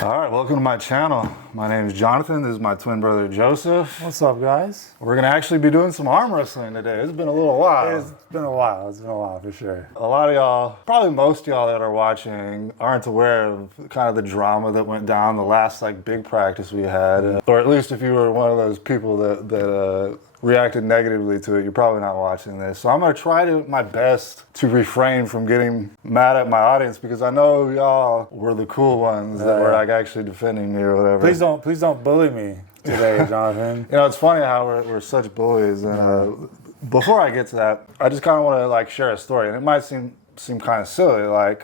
All right, welcome to my channel. My name is Jonathan. This is my twin brother, Joseph. What's up, guys? We're going to actually be doing some arm wrestling today. It's been a little while. It's been a while for sure. A lot of y'all, probably most of y'all that are watching, aren't aware of kind of the drama that went down the last big practice we had. Or at least if you were one of those people that reacted negatively to it, you're probably not watching this. So I'm going to try my best to refrain from getting mad at my audience, because I know y'all were the cool ones that were actually defending me or whatever. Please don't bully me today, Jonathan. It's funny how we're such bullies. And before I get to that, I just kind of want to share a story, and it might seem kind of silly.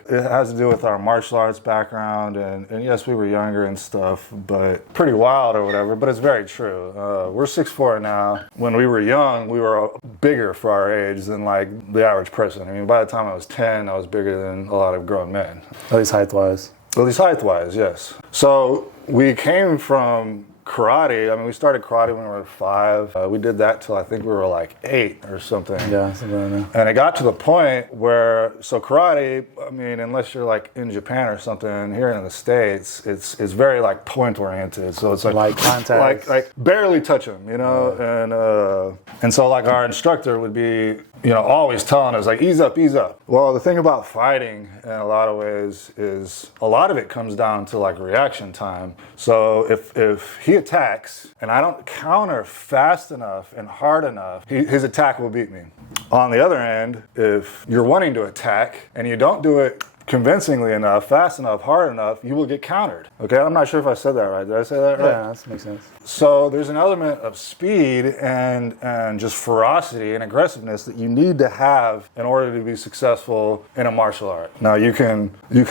It has to do with our martial arts background, and yes, we were younger and stuff, but pretty wild or whatever, but it's very true. We're 6'4" now. When we were young, we were bigger for our age than the average person. I mean, by the time I was 10, I was bigger than a lot of grown men. At least height-wise. At least height-wise, yes. So we came from karate. I mean, we started karate when we were 5. We did that till I think we were 8 or something. Yeah, something like that. And it got to the point where, so karate, I mean, unless you're in Japan or something, here in the States, it's very point oriented. So it's like contact, like barely touch them, Yeah. And so our instructor would be, always telling us ease up, ease up. Well, the thing about fighting in a lot of ways is a lot of it comes down to reaction time. So if he attacks and I don't counter fast enough and hard enough, his attack will beat me. On the other end, if you're wanting to attack and you don't do it convincingly enough, fast enough, hard enough, you will get countered. Okay, I'm not sure if I said that right. Did I say that right? Yeah, that makes sense. So there's an element of speed and just ferocity and aggressiveness that you need to have in order to be successful in a martial art. Now you can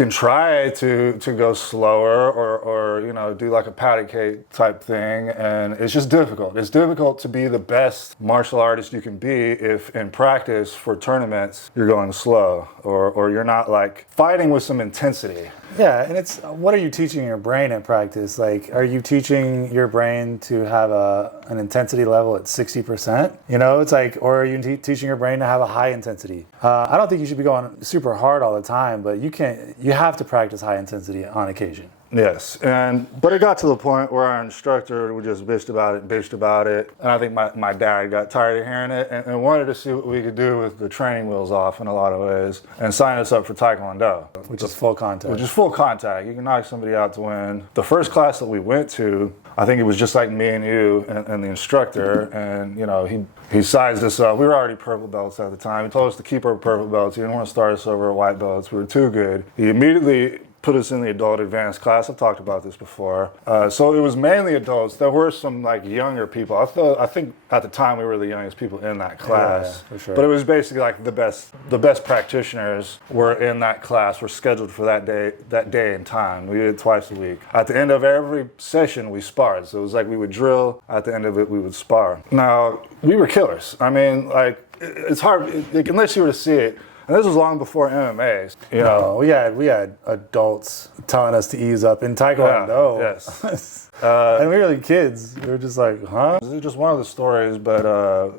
try to go slower or do a patty cake type thing, and it's just difficult. It's difficult to be the best martial artist you can be if in practice for tournaments you're going slow or you're not fighting with some intensity. Yeah, and it's, what are you teaching your brain in practice? Are you teaching your brain to have an intensity level at 60%? Or are you teaching your brain to have a high intensity? I don't think you should be going super hard all the time, but you have to practice high intensity on occasion. Yes, but it got to the point where our instructor would just bitched about it, and I think my dad got tired of hearing it and wanted to see what we could do with the training wheels off in a lot of ways, and sign us up for Taekwondo. Which is full contact. Which is full contact. You can knock somebody out to win. The first class that we went to, I think it was just me and you and the instructor, and he sized us up. We were already purple belts at the time. He told us to keep our purple belts. He didn't want to start us over at white belts. We were too good. He immediately put us in the adult advanced class. I've talked about this before. So it was mainly adults. There were some younger people. I think at the time we were the youngest people in that class. Yeah, for sure. But it was basically the best practitioners were in that class, were scheduled for that day and time. We did it twice a week. At the end of every session we sparred. So it was we would drill, at the end of it we would spar. Now, we were killers. I mean, it's hard, unless you were to see it. And this was long before MMA. No, we had adults telling us to ease up in Taekwondo. Yeah, yes. And we were kids. We were just huh? This is just one of the stories, but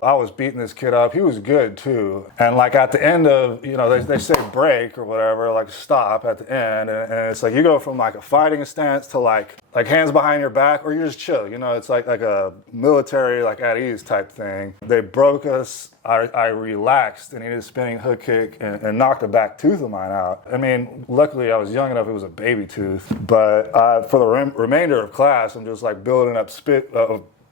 I was beating this kid up. He was good too. And at the end of, they say break or whatever, stop at the end. And it's you go from a fighting stance to like hands behind your back, or you just chill. It's like a military, at ease type thing. They broke us. I relaxed, and he did a spinning hook kick and knocked a back tooth of mine out. I mean, luckily I was young enough, it was a baby tooth. But for the remainder of class, I'm just building up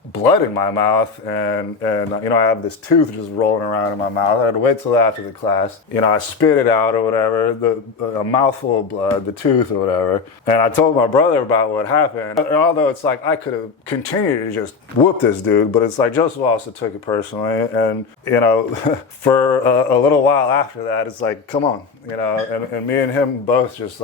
blood in my mouth, and I have this tooth just rolling around in my mouth. I had to wait till after the class. I spit it out or whatever, a mouthful of blood, the tooth or whatever. And I told my brother about what happened. And although it's I could have continued to just whoop this dude, but it's Joseph also took it personally. And, for a little while after that, it's come on, and me and him both just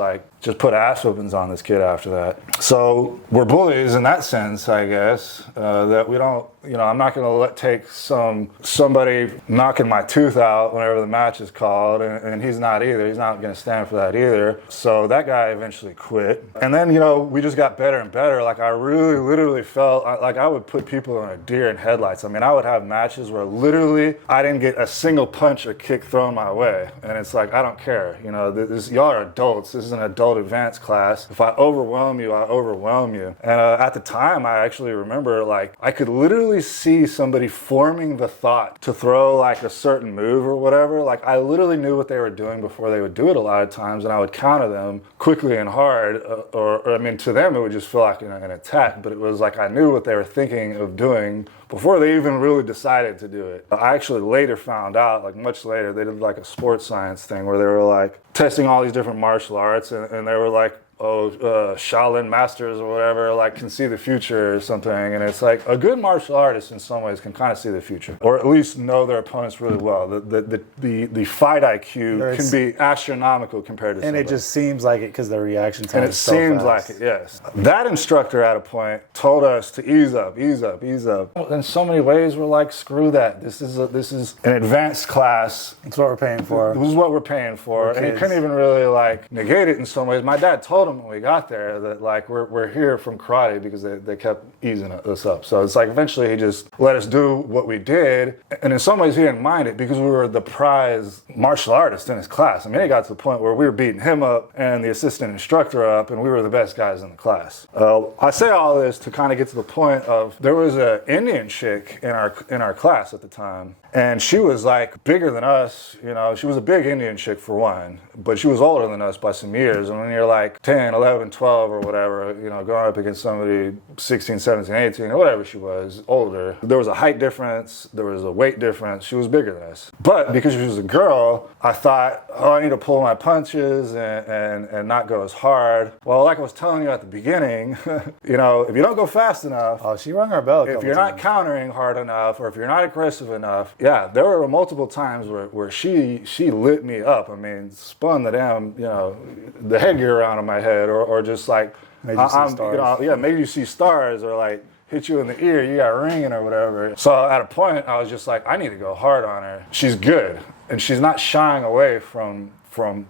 put ass whoopings on this kid after that. So we're bullies in that sense, I guess, that we don't, I'm not going to take somebody knocking my tooth out whenever the match is called, and he's not either. He's not going to stand for that either. So that guy eventually quit. And then, we just got better and better. I really literally felt I would put people in a deer in headlights. I mean, I would have matches where literally I didn't get a single punch or kick thrown my way. And it's I don't care. care. You know, y'all are adults. This is an adult advanced class. If I overwhelm you, I overwhelm you. And at the time, I actually remember, like, I could literally see somebody forming the thought to throw like a certain move or whatever. Like, I literally knew what they were doing before they would do it a lot of times, and I would counter them quickly and hard. Or I mean, to them, it would just feel like an attack, but it was like I knew what they were thinking of doing before they even really decided to do it. I actually later found out, like much later, they did like a sports science thing where they were like testing all these different martial arts, and they were like, Shaolin masters or whatever, like, can see the future or something. And it's like a good martial artist in some ways can kind of see the future, or at least know their opponents really well. The fight IQ can be astronomical compared to somebody. And it just seems like it because the reaction time and it is so seems fast. like it, yes. That instructor at a point told us to ease up, ease up, ease up. In so many ways, we're like, screw that. This is an advanced class. That's what we're paying for. This is what we're paying for. And he couldn't even really like negate it in some ways. My dad told him when we got there that like we're here from karate because they kept easing us up. So it's like eventually he just let us do what we did. And in some ways he didn't mind it because we were the prize martial artist in his class. I mean, it got to the point where we were beating him up and the assistant instructor up, and we were the best guys in the class. I say all this to kind of get to the point of there was an Indian chick in our class at the time. And she was like bigger than us, you know, she was a big Indian chick for one, but she was older than us by some years. And when you're like 10, 11, 12 or whatever, you know, going up against somebody 16, 17, 18 or whatever she was, older, there was a height difference, there was a weight difference, she was bigger than us. But because she was a girl, I thought, oh, I need to pull my punches and not go as hard. Well, like I was telling you at the beginning, you know, if you don't go fast enough, oh, she rung our bell. If you're not countering hard enough, or if you're not aggressive enough, yeah, there were multiple times where she lit me up. I mean, spun the damn, you know, the headgear around on my head, or just like, made you see stars. You know, yeah, made you see stars, or like hit you in the ear, you got ringing or whatever. So at a point, I was just like, I need to go hard on her. She's good, and she's not shying away from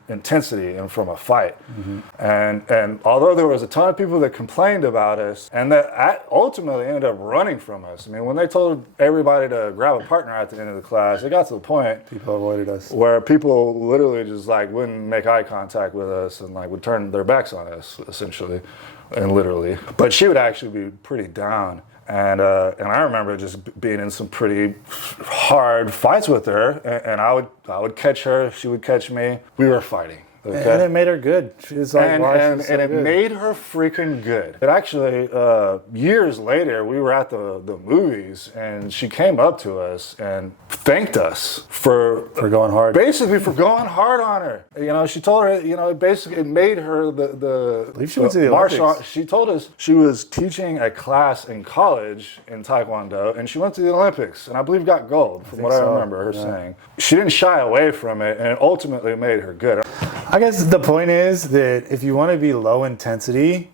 intensity and from a fight. Mm-hmm. And although there was a ton of people that complained about us and that ultimately ended up running from us. I mean, when they told everybody to grab a partner at the end of the class, it got to the point people avoided us, where people literally just like wouldn't make eye contact with us and like would turn their backs on us, essentially and literally. But she would actually be pretty down. And I remember just being in some pretty hard fights with her, and I would catch her, she would catch me. We were fighting. Okay? And it made her good. She was like, and it made her freaking good. It actually, years later, we were at the movies, and she came up to us and thanked us for going hard. Basically, for going hard on her. You know, she told her, you know, it made her I believe she went to the martial arts. She told us she was teaching a class in college in Taekwondo, and she went to the Olympics, and I believe got gold, from what I remember her saying. She didn't shy away from it, and it ultimately made her good. I guess the point is that if you want to be low intensity,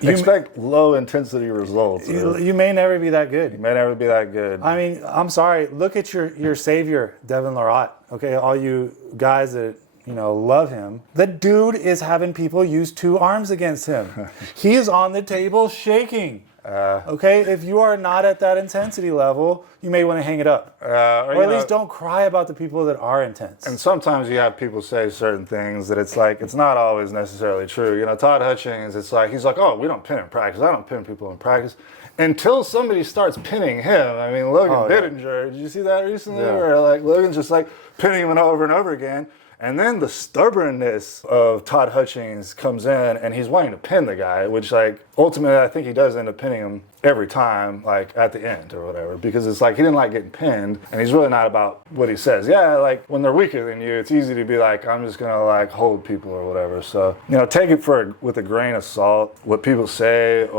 expect low intensity results. You may never be that good. You may never be that good. I mean, I'm sorry. Look at your savior, Devin Larratt. Okay, all you guys that, you know, love him. The dude is having people use 2 arms against him. He is on the table shaking. Okay, if you are not at that intensity level, you may want to hang it up. Or at least don't cry about the people that are intense. And sometimes you have people say certain things that it's like, it's not always necessarily true. You know, Todd Hutchings, it's like, he's like, oh, we don't pin in practice. I don't pin people in practice. Until somebody starts pinning him. I mean, Logan Bittinger, did you see that recently? Yeah. Where like Logan's just like pinning him over and over again. And then the stubbornness of Todd Hutchings comes in, and he's wanting to pin the guy, which, like, ultimately I think he does end up pinning him every time, like, at the end or whatever, because it's like he didn't like getting pinned, and he's really not about what he says. Yeah, like, when they're weaker than you, it's easy to be like, I'm just gonna, like, hold people or whatever. So, you know, take it with a grain of salt, what people say,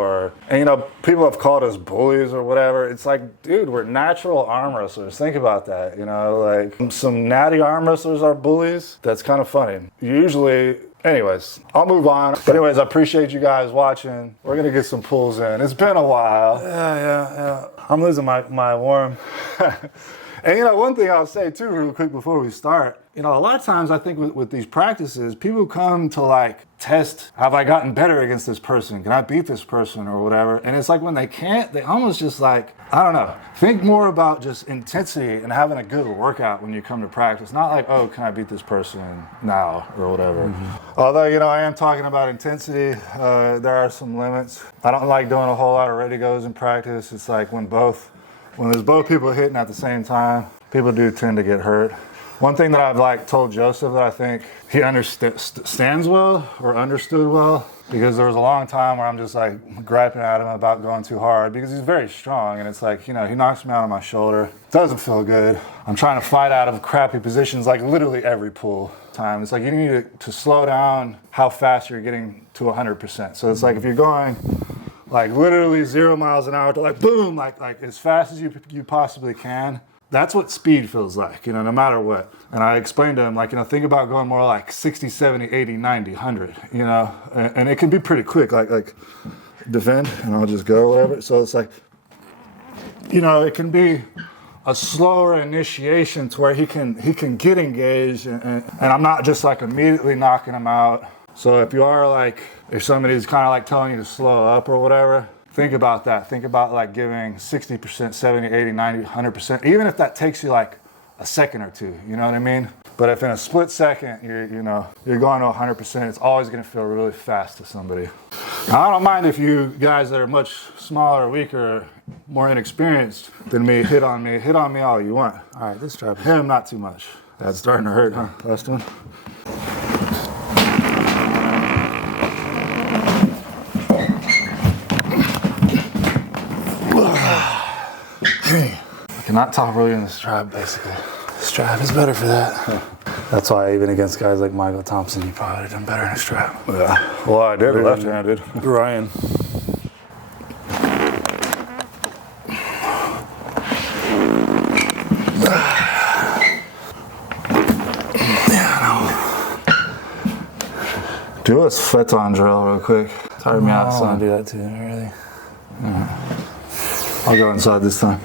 and, you know, people have called us bullies or whatever. It's like, dude, we're natural arm wrestlers. Think about that, you know, like, some natty arm wrestlers are bullies. That's kind of funny. Usually, anyways, I'll move on. But anyways, I appreciate you guys watching. We're going to get some pulls in. It's been a while. Yeah. I'm losing my warm. And, you know, one thing I'll say, too, real quick before we start, you know, a lot of times I think with these practices, people come to like test, have I gotten better against this person? Can I beat this person or whatever? And it's like when they can't, they almost just like, I don't know, think more about just intensity and having a good workout when you come to practice. Not like, oh, can I beat this person now or whatever. Although, you know, I am talking about intensity. There are some limits. I don't like doing a whole lot of ready goes in practice. It's like when there's both people hitting at the same time, people do tend to get hurt. One thing that I've like told Joseph that I think he understands well or understood well, because there was a long time where I'm just like griping at him about going too hard because he's very strong, and it's like, you know, he knocks me out on my shoulder. Doesn't feel good. I'm trying to fight out of crappy positions like literally every pull time. It's like you need to slow down how fast you're getting to 100%. So it's like if you're going like literally 0 miles an hour to like boom, like as fast as you possibly can. That's what speed feels like, you know, no matter what. And I explained to him, like, you know, think about going more like 60, 70, 80, 90, 100, you know, and it can be pretty quick, like defend, and I'll just go, whatever. So it's like, you know, it can be a slower initiation to where he can get engaged, and I'm not just like immediately knocking him out. So if you are like, if somebody's kind of like telling you to slow up or whatever, think about that. Think about like giving 60%, 70, 80, 90, 100%, even if that takes you like a second or two, you know what I mean? But if in a split second, you're going to 100%, it's always going to feel really fast to somebody. Now, I don't mind if you guys that are much smaller, weaker, more inexperienced than me hit on me all you want. All right, this strap. Hit him not too much. That's starting to hurt, huh? Last one. I cannot top really in the strap, basically. Strap is better for that. That's why even against guys like Michael Thompson, you probably would have done better in a strap. Yeah. Well, I did left-handed. Ryan. Do a Feton drill real quick. Tire me out, I son. want to do that too, really. I'll go inside this time.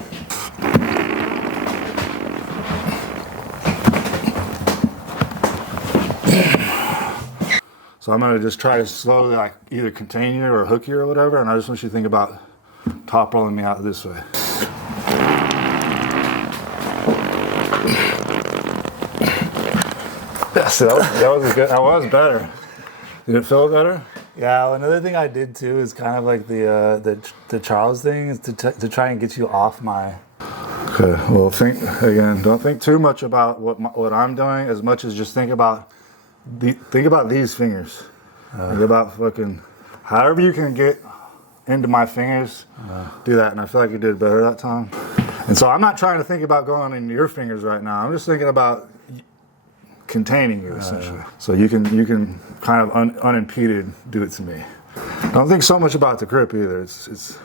So I'm gonna just try to slowly like either contain you or hook you or whatever, and I just want you to think about top rolling me out this way. Yeah, so that was good. That was better. Did it feel better? Yeah, well, another thing I did too is kind of like the Charles thing is to try and get you off my. Okay. Well, don't think too much about what I'm doing as much as just think about these fingers. Think about fucking however you can get into my fingers. Do that, and I feel like you did better that time. And so I'm not trying to think about going into your fingers right now. I'm just thinking about containing you essentially. So you can kind of unimpeded do it to me. Don't think so much about the grip either. It's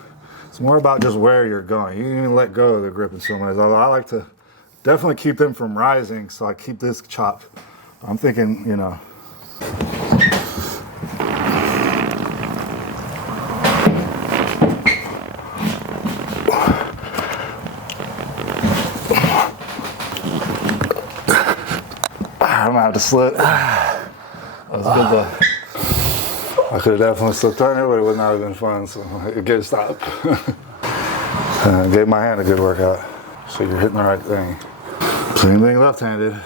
more about just where you're going. You can even let go of the grip in some ways. Although I like to definitely keep them from rising, so I keep this chopped. I'm thinking, you know. I'm gonna have to slip. That was good though. I could have definitely slipped on it, but it would not have been fun, so it gave a stop. Gave my hand a good workout. So you're hitting the right thing. Same thing left-handed.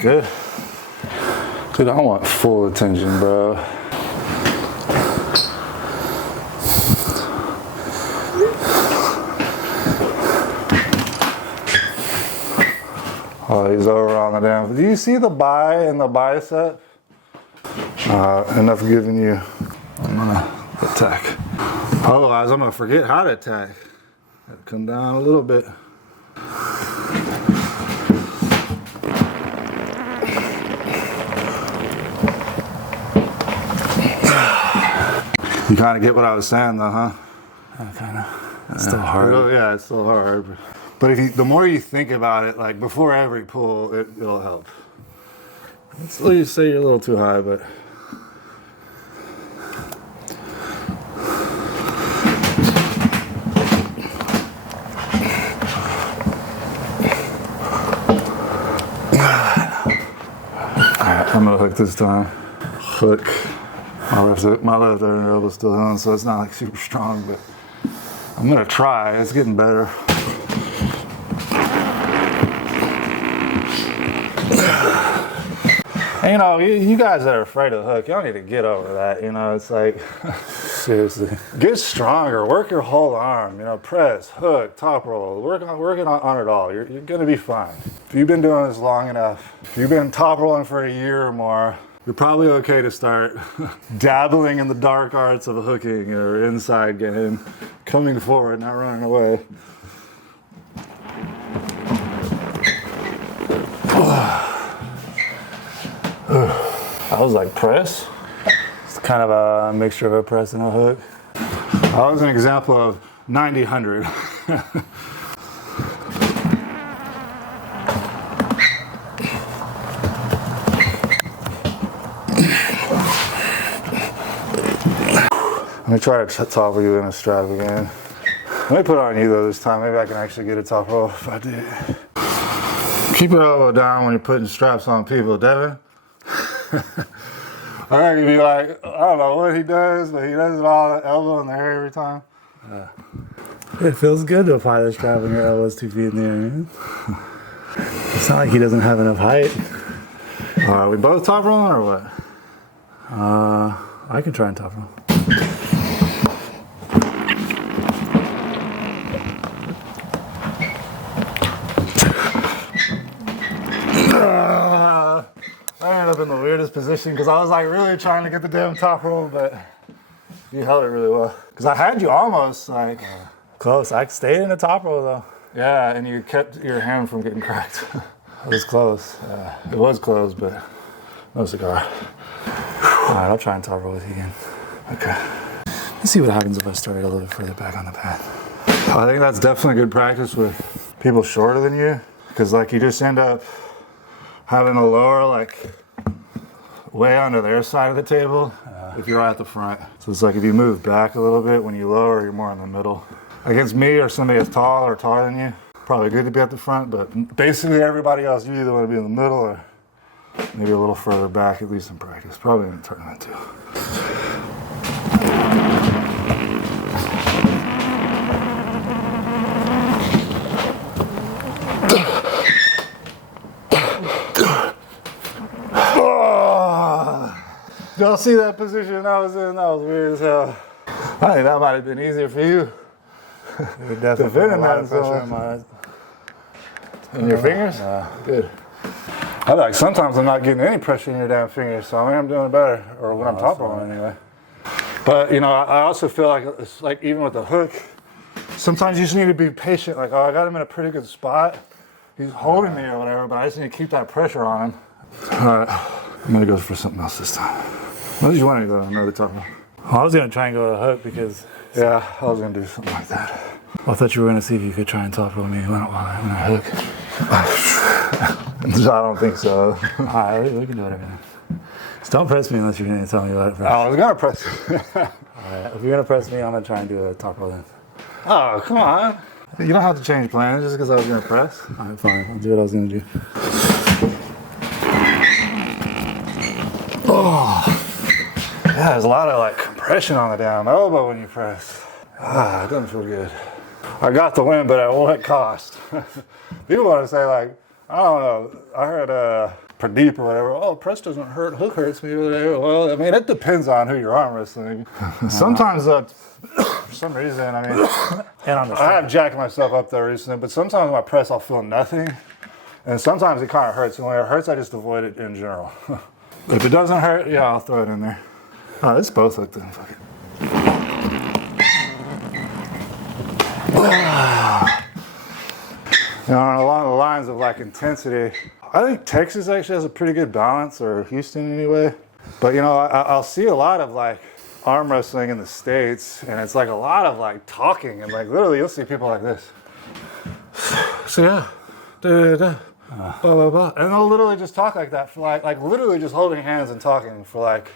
Good. Dude, I want full attention, bro. Oh, he's over on the damn. Do you see the bi and the bicep? Enough giving you. I'm gonna attack. Otherwise, I'm gonna forget how to attack. Come down a little bit. You kind of get what I was saying, though, huh? Kind of. It's still hard. Yeah, it's still hard. But the more you think about it, like before every pull, it'll help. Let's let you say you're a little too high, but. Alright, I'm gonna hook this time. Hook. My left inner elbow's still on, so it's not like super strong, but I'm gonna try. It's getting better. And, you know, you guys that are afraid of the hook, y'all need to get over that. You know, it's like, Seriously. get stronger. Work your whole arm. You know, press, hook, top roll. Working on it all. You're gonna be fine. If you've been doing this long enough, if you've been top rolling for a year or more, you're probably okay to start dabbling in the dark arts of hooking or inside game, coming forward, not running away. I was like, press? It's kind of a mixture of a press and a hook. That was an example of 90-100. Let me try to top roll you in a strap again. Let me put it on you though this time. Maybe I can actually get a top roll if I do. Keep your elbow down when you're putting straps on people, Devin. I reckon you'd be like, I don't know what he does, but he does it all elbow in the air every time. It feels good to apply the strap when your elbow's 2 feet in the air, man. It's not like he doesn't have enough height. Are we both top rolling or what? I can try and top roll. I ended up in the weirdest position because I was like really trying to get the damn top roll, but you held it really well. Because I had you almost like Close. I stayed in the top roll though. yeah, and you kept your hand from getting cracked. It was close. It was close, but no cigar. Alright, I'll try and top roll with you again. Okay. Let's see what happens if I start a little bit further back on the pad. I think that's definitely good practice with people shorter than you, because like you just end up having a lower like way onto their side of the table if you're at the front. So it's like if you move back a little bit when you lower, you're more in the middle. Against me or somebody that's tall or taller than you, probably good to be at the front, but basically everybody else, you either want to be in the middle or maybe a little further back, at least in practice. Probably in the tournament too. Y'all see that position I was in? That was weird as hell. I think that might have been easier for you. It definitely put a lot of pressure on my In your fingers? Good. I feel like sometimes I'm not getting any pressure in your damn fingers, so I mean I'm doing better, or when I'm top rolling anyway. But you know, I also feel like it's like even with the hook, sometimes you just need to be patient. Like, oh, I got him in a pretty good spot. He's holding me or whatever, but I just need to keep that pressure on him. All right, I'm gonna go for something else this time. What did you want to go another top roll? I was gonna try and go to the hook because Yeah, I was gonna do something like that. I thought you were gonna see if you could try and top roll me when I hook. I don't think so. Alright, we can do whatever then. Just don't press me unless you're gonna tell me about it first. I was gonna press. Alright, if you're gonna press me, I'm gonna try and do a top roll then. Oh, come on. You don't have to change plans just because I was gonna press. Alright, fine. I'll do what I was gonna do. Yeah, there's a lot of like compression on the damn elbow when you press. It doesn't feel good. I got the win, but at what cost? People want to say like, I don't know. I heard Pradeep or whatever. Oh, press doesn't hurt. Hook hurts me. Well, I mean, it depends on who you're arm wrestling. Sometimes, for some reason, I mean, And on the I have jacked myself up there recently, but sometimes when I press, I'll feel nothing. And sometimes it kind of hurts. And when it hurts, I just avoid it in general. If it doesn't hurt, yeah, I'll throw it in there. Oh, it's both hooked in. Fuck it. You know, along the lines of like intensity, I think Texas actually has a pretty good balance, or Houston anyway. But you know, I'll see a lot of like arm wrestling in the States, and it's like a lot of like talking, and like literally you'll see people like this. So yeah, da, da, da. blah, blah, blah. And they'll literally just talk like that for like literally just holding hands and talking for like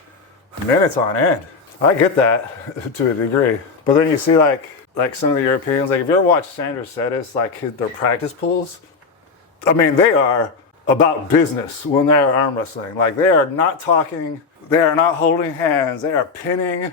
minutes on end. I get that to a degree. But then you see like some of the Europeans, like if you ever watch Sandra Settis, like their practice pulls, I mean, they are about business when they're arm wrestling. Like they are not talking, they are not holding hands, they are pinning.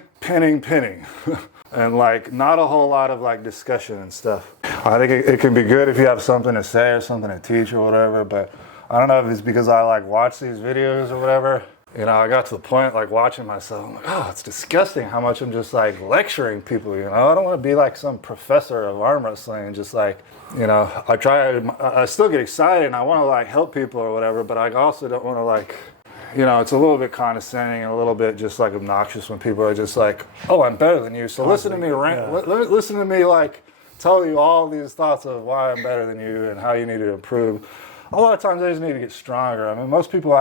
And like not a whole lot of like discussion and stuff. I think it can be good if you have something to say or something to teach or whatever, but I don't know if it's because I like watch these videos or whatever. You know, I got to the point like watching myself, I'm like, oh, it's disgusting how much I'm just like lecturing people, you know? I don't want to be like some professor of arm wrestling and just like, you know, I still get excited and I want to like help people or whatever, but I also don't want to like, you know, it's a little bit condescending and a little bit just like obnoxious when people are just like, oh, I'm better than you. So listen to me listen to me like tell you all these thoughts of why I'm better than you and how you need to improve. A lot of times I just need to get stronger. I mean, most people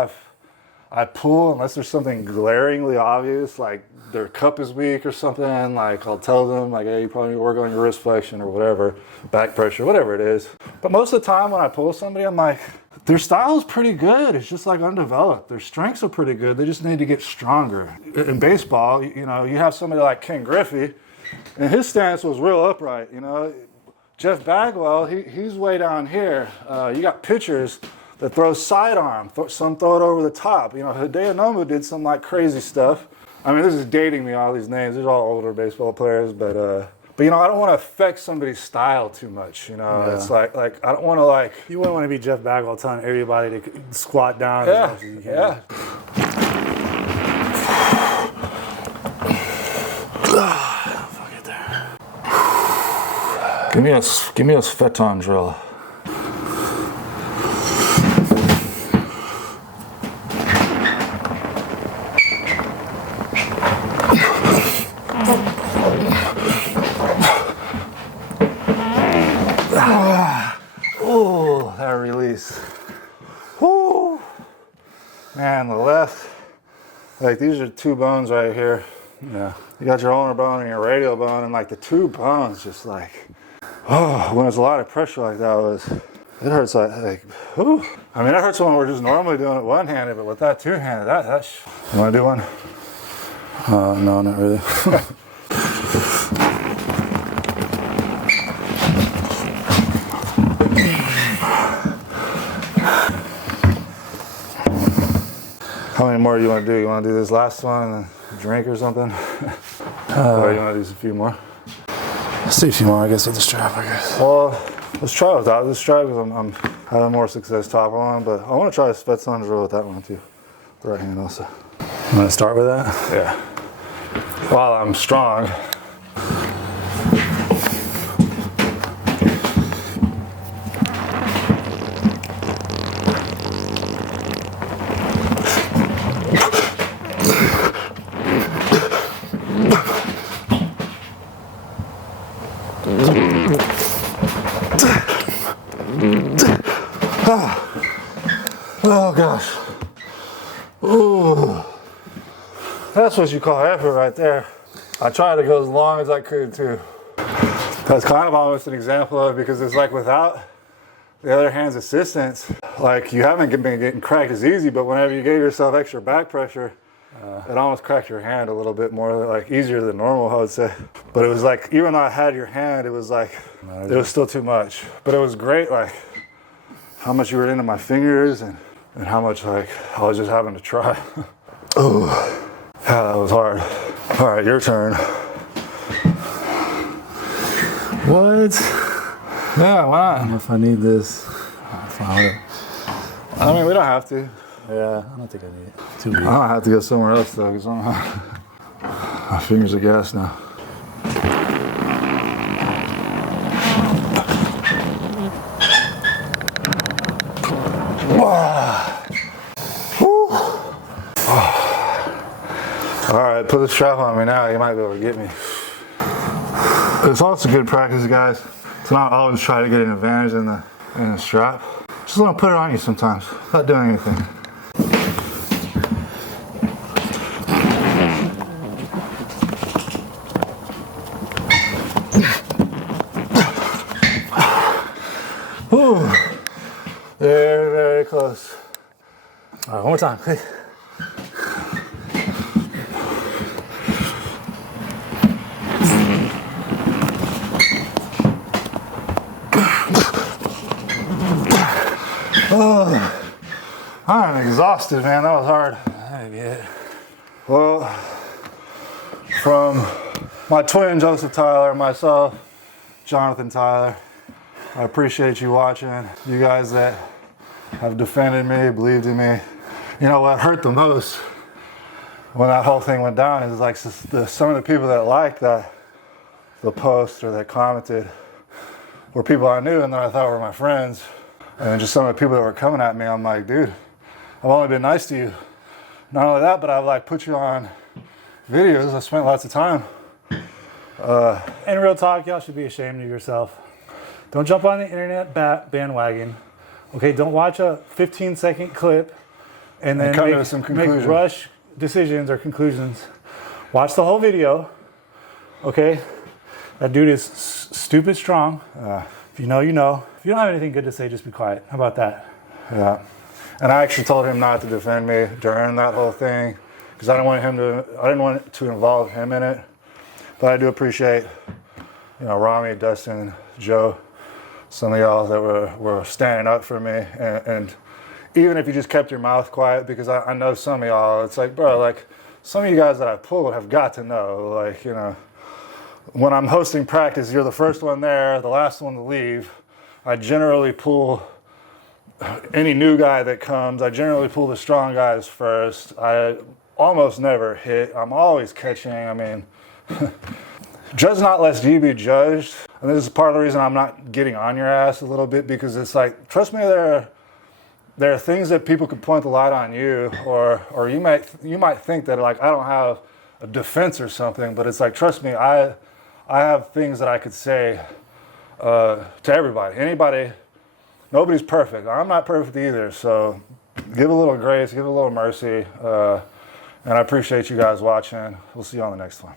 I pull unless there's something glaringly obvious, like their cup is weak or something, like I'll tell them like, hey, you probably need to work on your wrist flexion or whatever, back pressure, whatever it is. But most of the time when I pull somebody, I'm like, their style is pretty good. It's just like undeveloped. Their strengths are pretty good. They just need to get stronger. In baseball, you know, you have somebody like Ken Griffey, and his stance was real upright, you know. Jeff Bagwell, he's way down here. You got pitchers that throw sidearm, some throw it over the top. You know, Hideo Nomu did some like crazy stuff. I mean, this is dating me, all these names. These are all older baseball players, but you know, I don't want to affect somebody's style too much. You know, it's like I don't want to like. You wouldn't want to be Jeff Bagwell telling everybody to squat down as much as you can. Yeah. Fuck it there. Give me a Sveton drill. Oh, that release. Woo. Man, the left, like these are two bones right here. Yeah. You got your ulnar bone and your radial bone, and like the two bones just like, oh, when there's a lot of pressure like that, it hurts like whew. I mean, it hurts when we're just normally doing it one-handed, but with that two-handed, you want to do one? No, not really. How many more do you want to do? You want to do this last one and then drink or something? Or you want to do a few more? Let's do a few more, I guess, with the strap, I guess. Well, let's try without this strap because I'm having more success top on, but I want to try a Svetlana drill with that one too. The right hand also. You want to start with that? Yeah. While I'm strong. Oh gosh. Ooh. That's what you call effort right there. I tried to go as long as I could too. That's kind of almost an example of it because it's like without the other hand's assistance, like you haven't been getting cracked as easy, but whenever you gave yourself extra back pressure, it almost cracked your hand a little bit more, like easier than normal, I would say. But it was like, even though I had your hand, it was like, it was still too much. But it was great, like how much you were into my fingers and how much like I was just having to try. Oh, yeah, that was hard. All right, your turn. What? Yeah, why I don't know if I need this. not? I mean, we don't have to. Yeah, I don't think I need it. Too I weak. don't have to go somewhere else though, because my fingers are gassed now. All right, put the strap on me now. You might be able to get me. It's also good practice, guys, to not always try to get an advantage in the strap. Just let them put it on you sometimes, without doing anything. Whew. There close. All right, one more time. Hey. Oh, I'm exhausted, man. That was hard. Well, from my twin, Joseph Tyler, and myself, Jonathan Tyler, I appreciate you watching. You guys that have defended me, believed in me. You know what hurt the most when that whole thing went down is like some of the people that liked the post or that commented were people I knew and that I thought were my friends. And just some of the people that were coming at me, I'm like, dude, I've only been nice to you. Not only that, but I've like put you on videos. I spent lots of time. And real talk, y'all should be ashamed of yourself. Don't jump on the internet bandwagon. Okay, don't watch a 15-second clip and then come to some conclusions. Make rush decisions or conclusions. Watch the whole video. Okay, that dude is stupid strong. If you know, you know. If you don't have anything good to say, just be quiet. How about that? Yeah. And I actually told him not to defend me during that whole thing because I didn't want to involve him in it. But I do appreciate, you know, Rami, Dustin, Joe, some of y'all that were standing up for me. And even if you just kept your mouth quiet, because I know some of y'all, it's like, bro, like some of you guys that I pulled have got to know, like, you know, when I'm hosting practice, you're the first one there, the last one to leave. I generally pull any new guy that comes. I generally pull the strong guys first. I almost never hit. I'm always catching. I mean, judge not lest ye be judged. And this is part of the reason I'm not getting on your ass a little bit, because it's like, trust me, there are things that people could point the light on you, or you might think that like I don't have a defense or something, but it's like, trust me, I have things that I could say to everybody, anybody. Nobody's perfect. I'm not perfect either. So give a little grace, give a little mercy. And I appreciate you guys watching. We'll see you on the next one.